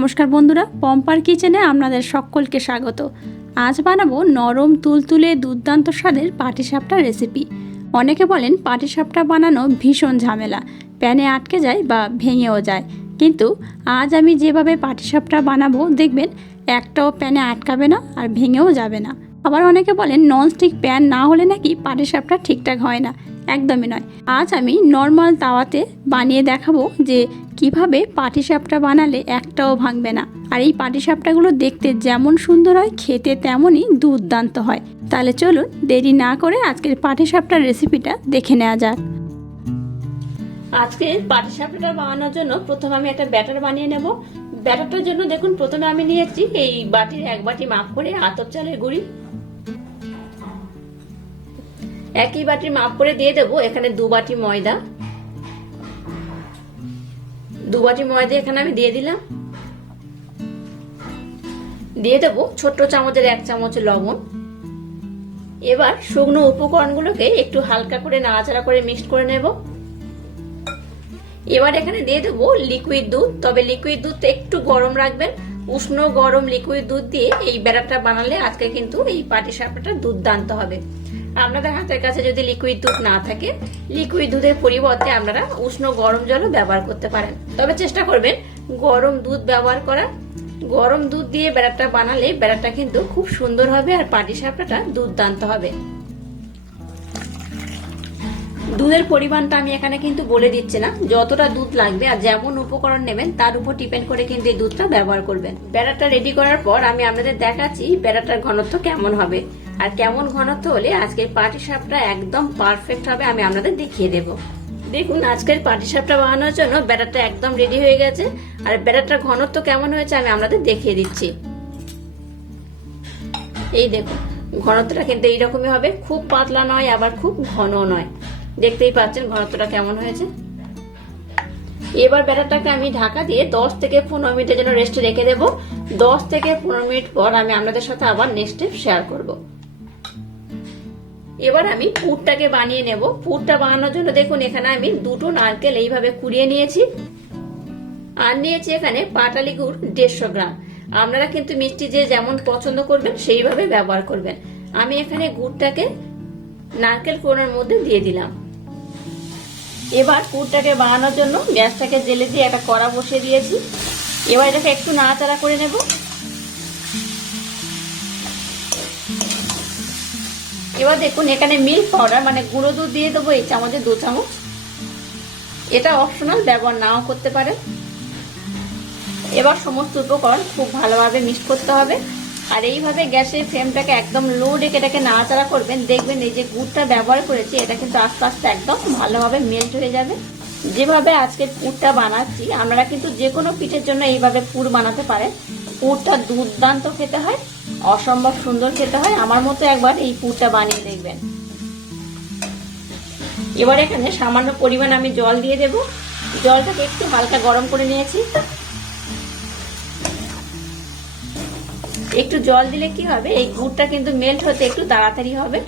নমস্কার বন্ধুরা, পম্পার কিচেনে আপনাদের সকলকে স্বাগত। আজ বানাবো নরম তুলতুলে দুর্দান্ত স্বাদের পাটিসাপটা রেসিপি। অনেকে বলেন পাটিসাপটা বানানো ভীষণ ঝামেলা, প্যানে আটকে যায় বা ভেঙেও যায়, কিন্তু আজ আমি যেভাবে পাটিসাপটা বানাবো দেখবেন একটাও প্যানে আটকাবে না আর ভেঙেও যাবে না। আবার অনেকে বলেন ননস্টিক প্যান না হলে নাকি পাটিসাপটা ঠিকঠাক হয় না। একদমই নয়। আজ আমি নর্মাল তাওয়াতে বানিয়ে দেখাবো যে কিভাবে পাটিসাপটা বানালে একটাও ভাঙবে না। আর এই পাটিসাপটাগুলো দেখতে যেমন সুন্দর হয়, খেতে তেমনই দুর্দান্ত হয়। তাহলে চলুন দেরি না করে আজকের পাটিসাপটার রেসিপিটা দেখে নেওয়া যাক। আজকে পাটিসাপটা বানানোর জন্য প্রথমে আমি একটা ব্যাটার বানিয়ে নেব। ব্যাটারটার জন্য দেখুন প্রথমে আমি নিয়েছি এই বাটির 1 বাটি মাপ করে আতপ চালের গুঁড়ি। একই বাটির মাপ করে দিয়ে দেবো এখানে 2 বাটি ময়দা। 2 বাটি ময়দা এখানে আমি দিয়ে দিলাম। দিয়ে দেবো ছোট্ট চামচের 1 চামচ লবণ। এবার শুকনো উপকরণগুলোকে একটু হালকা করে নাড়াচাড়া করে মিক্সড করে নেব। এবার এখানে দিয়ে দেবো লিকুইড দুধ, তবে লিকুইড দুধটা একটু গরম রাখবেন। উষ্ণ গরম লিকুইড দুধ দিয়ে এই ব্যাটারটা বানালে আজকে কিন্তু এই পাটিসাপটাটা দুর্দান্ত হবে। আপনাদের হাতের কাছে যদি লিকুইড দুধ না থাকে, লিকুইড দুধের পরিবর্তে আপনারা উষ্ণ গরম জলও ব্যবহার করতে পারেন, তবে চেষ্টা করবেন গরম দুধ ব্যবহার করা। গরম দুধ দিয়ে ব্যাটারটা বানালে ব্যাটারটা কিন্তু খুব সুন্দর হবে আর পাটিসাপটাটা দুর্দান্ত হবে। দুধের পরিমাণটা আমি এখানে কিন্তু বলে দিচ্ছি না, যতটা দুধ লাগবে আর যেমন উপকরণ নেবেন তার উপর ডিপেন্ড করে কিন্তু এই দুধটা ব্যবহার করবেন। ব্যাটারটা রেডি করার পর আমি আপনাদের দেখাচ্ছি ব্যাটারটার ঘনত্ব কেমন হবে আর কেমন ঘনত্ব হলে আজকের পাটিসাপটা একদম পারফেক্ট হবে আমি আপনাদের দেখিয়ে দেব। দেখুন আজকের পাটিসাপটা বানানোর জন্য ব্যাটারটা একদম রেডি হয়ে গেছে আর ব্যাটারটার ঘনত্ব কেমন হয়েছে আমি আপনাদের দেখিয়ে দিচ্ছি। এই দেখুন ঘনত্বটা কিন্তু এইরকমই হবে, খুব পাতলা নয় আবার খুব ঘনও নয়। দেখতেই পাচ্ছেন ঘনত্বটা কেমন হয়েছে। এবার ব্যাটারটাকে আমি ঢাকা দিয়ে 10 থেকে 15 মিনিটের জন্য রেস্টে রেখে দেবো। 10 থেকে 15 মিনিট পর আমি আপনাদের সাথে আবার নেক্সট স্টেপ শেয়ার করব। এবার আমি পুরটাকে বানিয়ে নেব। পুরটা বানানোর জন্য দেখুন এখানে আমি 2টো নারকেল এইভাবে কুড়িয়ে নিয়েছি আর নিয়েছি এখানে পাটালি গুড় 150 গ্রাম। আপনারা কিন্তু মিষ্টি যে যেমন পছন্দ করবেন সেইভাবে ব্যবহার করবেন। আমি এখানে গুড়টাকে নারকেল কোড়ার মধ্যে দিয়ে দিলাম। এবার পুরটাকে বানানোর জন্য গ্যাসটাকে জেলে দিয়ে একটা কড়া বসিয়ে দিয়েছি। এবার এটাকে একটু নাড়াচাড়া করে নেব। এবার দেখুন এখানে মিল্ক পাউডার মানে গুঁড়ো দুধ দিয়ে দেবো এই চামচে 2 চামচ। এটা অপশনাল, ব্যবহার নাও করতে পারে। এবার সমস্ত উপকরণ খুব ভালোভাবে মিক্স করতে হবে আর এইভাবে গ্যাসের ফ্লেমটাকে একদম লো রেখে এটাকে নাড়াচাড়া করবেন। দেখবেন এই যে গুড়টা ব্যবহার করেছি এটা কিন্তু আস্তে আস্তে একদম ভালোভাবে মেল্ট হয়ে যাবে। যেভাবে আজকে পুরটা বানাচ্ছি আপনারা কিন্তু যে কোনো পিঠের জন্য এইভাবে পুর বানাতে পারেন। পুরটা দুর্দান্ত খেতে হয়, অসম্ভব সুন্দর খেতে হয়। আমার মতো একবার এই পুরটা বানিয়ে দেখবেন। এবার এখানে সামান্য পরিমাণ আমি জল দিয়ে দেব। জলটাকে একটু হালকা গরম করে নিয়েছি। একটু জল দিলে কি হবে, এই গুড়টা কিন্তু মেল্ট হতে একটু তাড়াতাড়ি হবে।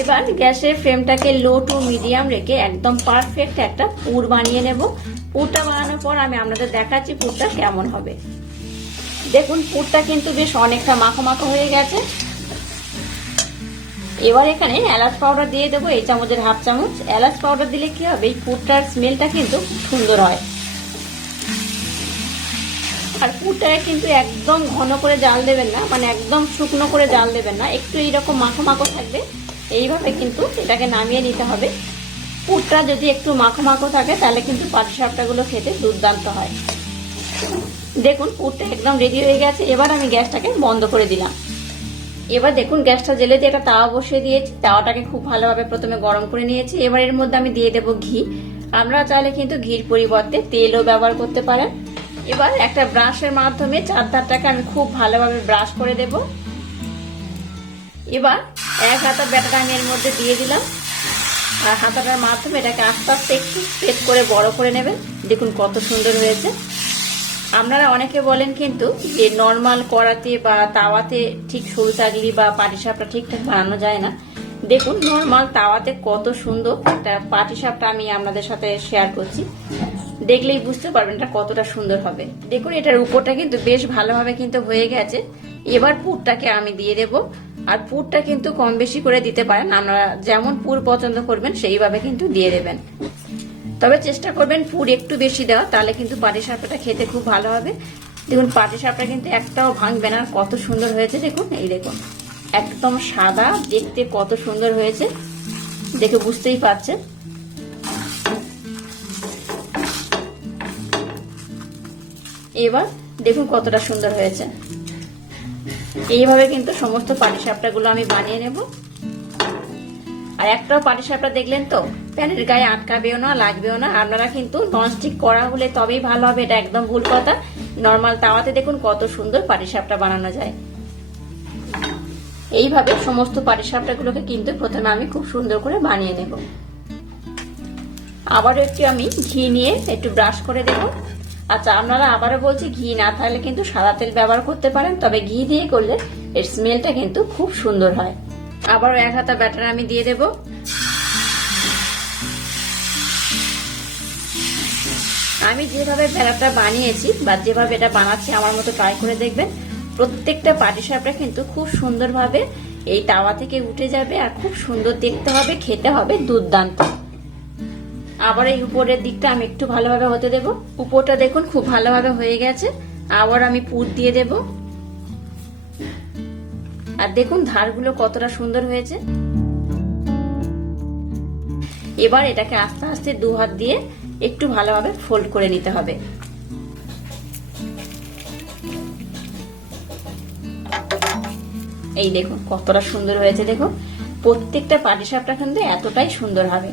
এবার গ্যাসের ফ্লেমটাকে লো টু মিডিয়াম রেখে একদম পারফেক্ট একটা পুর বানিয়ে নেব। পুরটা বানানোর পর আমি আপনাদের দেখাচ্ছি পুরটা কেমন হবে। দেখুন পুরটা কিন্তু বেশ অনেকটা মাখো মাখো হয়ে গেছে। এবার এখানে এলাচ পাউডার দিয়ে দেবো এই চামচের 1/2 চামচ। এলাচ পাউডার দিলে কি হবে, এই পুরটার স্মেলটা কিন্তু সুন্দর হয়। আর পুরটাকে কিন্তু একদম ঘন করে জাল দেবেন না, মানে একদম শুকনো করে জাল দেবেন না, একটু এইরকম মাখো মাখো থাকবে। এইভাবে কিন্তু এটাকে নামিয়ে নিতে হবে। পুরটা যদি একটু মাখো মাখো থাকে তাহলে কিন্তু পাটিসাপটাগুলো খেতে দুর্দান্ত হয়। দেখুন পুরটা একদম রেডি হয়ে গেছে। এবার আমি গ্যাসটাকে বন্ধ করে দিলাম। এবার দেখুন গ্যাসটা জেলে দিয়ে একটা তাওয়া বসিয়ে দিয়েছি। তাওয়াটাকে খুব ভালোভাবে প্রথমে গরম করে নিয়েছি। এবার এর মধ্যে আমি দিয়ে দেবো ঘি। আপনারা চাইলে কিন্তু ঘির পরিবর্তে তেলও ব্যবহার করতে পারেন। এবার একটা ব্রাশের মাধ্যমে চারধারটাকে আমি খুব ভালোভাবে ব্রাশ করে দেব। এবার 1 হাতা ব্যাটার আমি এর মধ্যে দিয়ে দিলাম আর হাতাটার মাধ্যমে এটাকে আস্তে আস্তে একটু স্প্রেড করে বড় করে নেবেন। দেখুন কত সুন্দর হয়েছে। আপনারা অনেকে বলেন কিন্তু যে নর্মাল কড়াতে বা তাওয়াতে ঠিক সরু চাকলি বা পাটিসাপটা ঠিকঠাক বানানো যায় না। দেখুন নর্মাল তাওয়াতে কত সুন্দর একটা পাটিসাপটা আমি আপনাদের সাথে শেয়ার করছি। দেখলেই বুঝতে পারবেন এটা কতটা সুন্দর হবে। দেখুন এটার উপরটা কিন্তু বেশ ভালোভাবে কিন্তু হয়ে গেছে। এবার পুরটাকে আমি দিয়ে দেব। আর পুরটা কিন্তু কম বেশি করে দিতে পারেন, আপনারা যেমন পুর পছন্দ করবেন সেইভাবে কিন্তু দিয়ে দেবেন। তবে চেষ্টা করবেন পুর একটু বেশি দেওয়া, তাহলে কিন্তু পাটিসাপটাটা খেতে খুব ভালো হবে। দেখুন পাটিসাপটা কিন্তু একটাও ভাঙবে না, কত সুন্দর হয়েছে দেখুন। এই দেখুন একদম সাদা, দেখতে কত সুন্দর হয়েছে, দেখে বুঝতেই পারছেন। এবার দেখুন কতটা সুন্দর হয়েছে। এইভাবে কিন্তু সমস্ত পাটিসাপটাগুলো আমি বানিয়ে নেব। আর একটাও পাটিসাপটা দেখলেন তো প্যানের গায়ে আটকাবেও না, লাগবেও না। আপনারা কিন্তু ননস্টিক করা হলে তবেই ভালো হবে, এটা একদম ভুল কথা। নর্মাল তাওয়াতে দেখুন কত সুন্দর পাটিসাপটা বানানো যায়। এইভাবে সমস্ত পাটিসাপটাগুলোকে কিন্তু প্রথমে আমি খুব সুন্দর করে বানিয়ে নেব। আবারও একটু আমি ঘি নিয়ে একটু ব্রাশ করে দেব। আচ্ছা, আপনারা আবারও বলছি, ঘি না থাকলে কিন্তু সাদা তেল ব্যবহার করতে পারেন, তবে ঘি দিয়ে করলে এর স্মেলটা কিন্তু খুব সুন্দর হয়। আবারও 1 হাতা ব্যাটার আমি দিয়ে দেব। আমি যেভাবে ব্যাটারটা বানিয়েছি বা যেভাবে এটা বানাচ্ছি আমার মতো ট্রাই করে দেখবেন। প্রত্যেকটা পাটিসাপটা কিন্তু খুব সুন্দরভাবে এই তাওয়া থেকে উঠে যাবে আর খুব সুন্দর দেখতে হবে, খেতে হবে দুর্দান্ত। আবার এই উপরের দিকটা আমি একটু ভালোভাবে হতে দেব। উপরটা দেখুন খুব ভালোভাবে হয়ে গেছে। আবার আমি পুর দিয়ে দেব। আর দেখুন ধারগুলো কতটা সুন্দর হয়েছে। এবার এটাকে আস্তে আস্তে 2 হাত দিয়ে একটু ভালোভাবে ফোল্ড করে নিতে হবে। এই দেখুন কতটা সুন্দর হয়েছে। দেখুন প্রত্যেকটা পাটিসাপটা কিন্তু এতটাই সুন্দর হবে।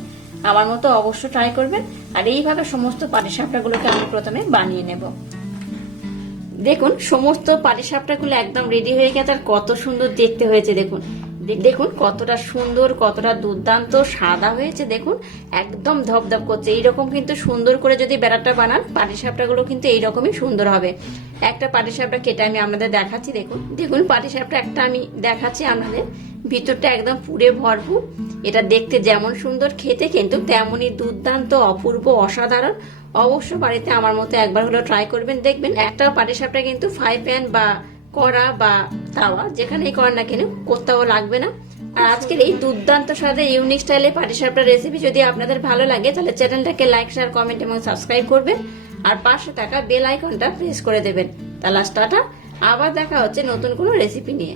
আমার মতো অবশ্য ট্রাই করবেন। আর এইভাবে সমস্ত পাটিসাপটাগুলোকে আমি প্রথমে বানিয়ে নেব। দেখুন সমস্ত পাটিসাপটাগুলো একদম রেডি হয়ে গেছে। আর কত সুন্দর দেখতে হয়েছে দেখুন। দেখুন কতটা সুন্দর, কতটা দুর্দান্ত সাদা হয়েছে। দেখুন একদম ধপধপ করছে। এইরকম কিন্তু সুন্দর করে যদি ব্যাটারটা বানান, পাটিসাপটাগুলো কিন্তু এইরকমই সুন্দর হবে। একটা পাটিসাপটা কেটে আমি আপনাদের দেখাচ্ছি। দেখুন দেখুন পাটিসাপটা একটা আমি দেখাচ্ছি আপনাদের। ভিতরটা একদম পুরে ভরপুর। এটা দেখতে যেমন সুন্দর, খেতে কিন্তু তেমনই দুর্দান্ত, অপূর্ব, অসাধারণ। অবশ্য বাড়িতে আমার মতো একবার হলো ট্রাই করবেন, দেখবেন একটা পাটিসাপটা কিন্তু ফ্রাই প্যান বা কড়া বা তাওয়া যেখানেই করেন না কেন কোথাও লাগবে না। আর আজকের এই দুর্দান্ত স্বাদে ইউনিক স্টাইলে পাটিসাপটা রেসিপি যদি আপনাদের ভালো লাগে তাহলে চ্যানেলটাকে লাইক, শেয়ার, কমেন্ট এবং সাবস্ক্রাইব করবেন। আর পাশে থাকা বেল আইকনটা প্রেস করে দেবেন। তাহলে টাটা, আবার দেখা হচ্ছে নতুন কোনো রেসিপি নিয়ে।